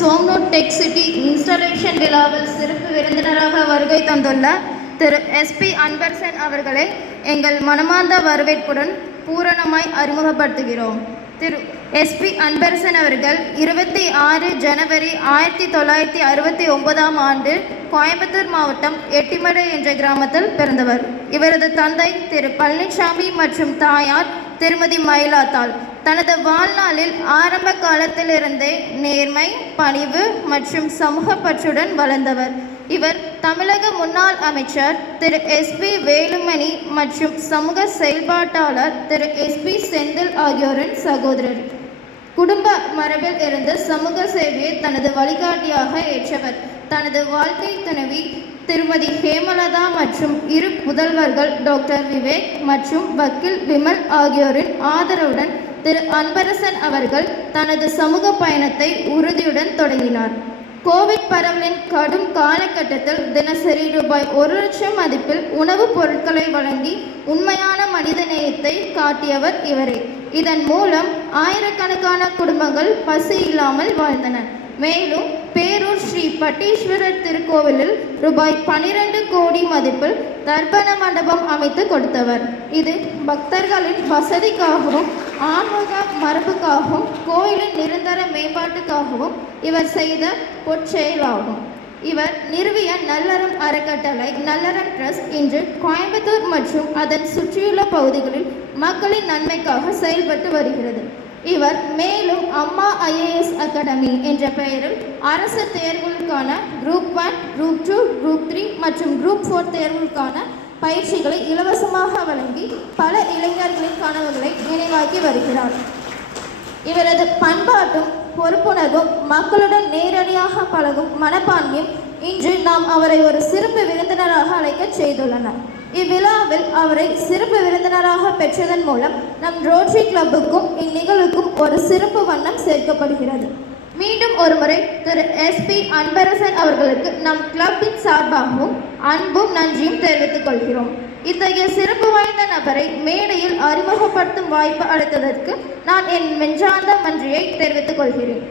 Somanur tech city installation விழாவில் சிறப்பு விருந்தினராக வருகை தந்துள்ள திரு எஸ்பி அன்பர்சன் அவர்களை எங்கள் மனமார்ந்த வரவேற்புடன் பூரணமாய் அறிமுகப்படுத்துகிறோம். திரு எஸ்பி அன்பரசன் அவர்கள் இருபத்தி ஆறு ஜனவரி ஆயிரத்தி தொள்ளாயிரத்தி அறுபத்தி ஒன்பதாம் ஆண்டு கோயம்புத்தூர் மாவட்டம் எட்டிமடை என்ற கிராமத்தில் பிறந்தவர். இவரது தந்தை திரு பழனிசாமி மற்றும் தாயார் திருமதி மயிலாத்தாள். தனது வாழ்நாளில் ஆரம்ப காலத்திலிருந்தே நேர்மை பணிவு மற்றும் சமூக பற்றுடன் வளர்ந்தவர். இவர் தமிழக முன்னாள் அமைச்சர் திரு. எஸ்பி வேலுமணி மற்றும் சமூக செயல்பாட்டாளர் திரு. எஸ்பி செந்தில் ஆகியோரின் சகோதரர். குடும்ப மரபில் இருந்து சமூக சேவையை தனது வழிகாட்டியாக ஏற்றவர். தனது வாழ்க்கை துணைவி திருமதி ஹேமலதா மற்றும் இரு புதல்வர்கள் டாக்டர் விவேக் மற்றும் வக்கீல் விமல் ஆகியோரின் ஆதரவுடன் திரு அன்பரசன் அவர்கள் தனது சமூக பயணத்தை உறுதியுடன் தொடங்கினார். கோவிட் பரவலின் கடும் காலகட்டத்தில் தினசரி ரூபாய் ஒரு லட்சம் மதிப்பில் உணவுப் பொருட்களை வழங்கி உண்மையான மனித நேயத்தை காட்டியவர் இவரே. இதன் மூலம் ஆயிரக்கணக்கான குடும்பங்கள் பசி இல்லாமல் வாழ்ந்தன. மேலும் பேரூர் ஸ்ரீ பட்டீஸ்வரர் திருக்கோவிலில் ரூபாய் பனிரெண்டு கோடி மதிப்பில் தர்ப்பண மண்டபம் அமைத்து கொடுத்தவர். இது பக்தர்களின் வசதிக்காகவும் ஆன்மீக மரபுக்காகவும் கோயிலின் நிரந்தர மேம்பாட்டுக்காகவும் இவர் செய்த பொற்செயலாகும். இவர் நிறுவிய நல்லறம் அறக்கட்டளை நல்லறம் ட்ரஸ்ட் இன்று கோயம்புத்தூர் மற்றும் அதன் சுற்றியுள்ள பகுதிகளில் மக்களின் நன்மைக்காக செயல்பட்டு வருகிறது. இவர் மேலும் அம்மா ஐஏஎஸ் அகாடமி என்ற பெயரில் அரசு தேர்வுகளுக்கான group one group two group three மற்றும் குரூப் ஃபோர் தேர்வுகளுக்கான பயிற்சிகளை இலவசமாக வழங்கி பல இளைஞர்களின் கனவுகளை நினைவாக்கி வருகிறார். இவரது பண்பாட்டும் பொறுப்புணர்வும் மக்களுடன் நேரடியாக பழகும் மனப்பான்மையும் இன்று நாம் அவரை ஒரு சிறப்பு விருந்தினராக அழைக்கச் செய்துள்ளனர். இவ்விழாவில் அவரை சிறப்பு விருந்தினராக பெற்றதன் மூலம் நம் ரோட்டரி கிளப்புக்கும் இந்நிகழ்வுக்கும் ஒரு சிறப்பு வண்ணம் சேர்க்கப்படுகிறது. மீண்டும் ஒருமுறை திரு எஸ்பி அன்பரசன் அவர்களுக்கு நம் கிளப்பின் சார்பாகவும் அன்பும் நன்றியும் தெரிவித்துக் கொள்கிறோம். இத்தகைய சிறப்பு வாய்ந்த நபரை மேடையில் அறிமுகப்படுத்தும் வாய்ப்பு அளித்ததற்கு நான் என் மெஞ்சார்ந்த நன்றியை தெரிவித்துக் கொள்கிறேன்.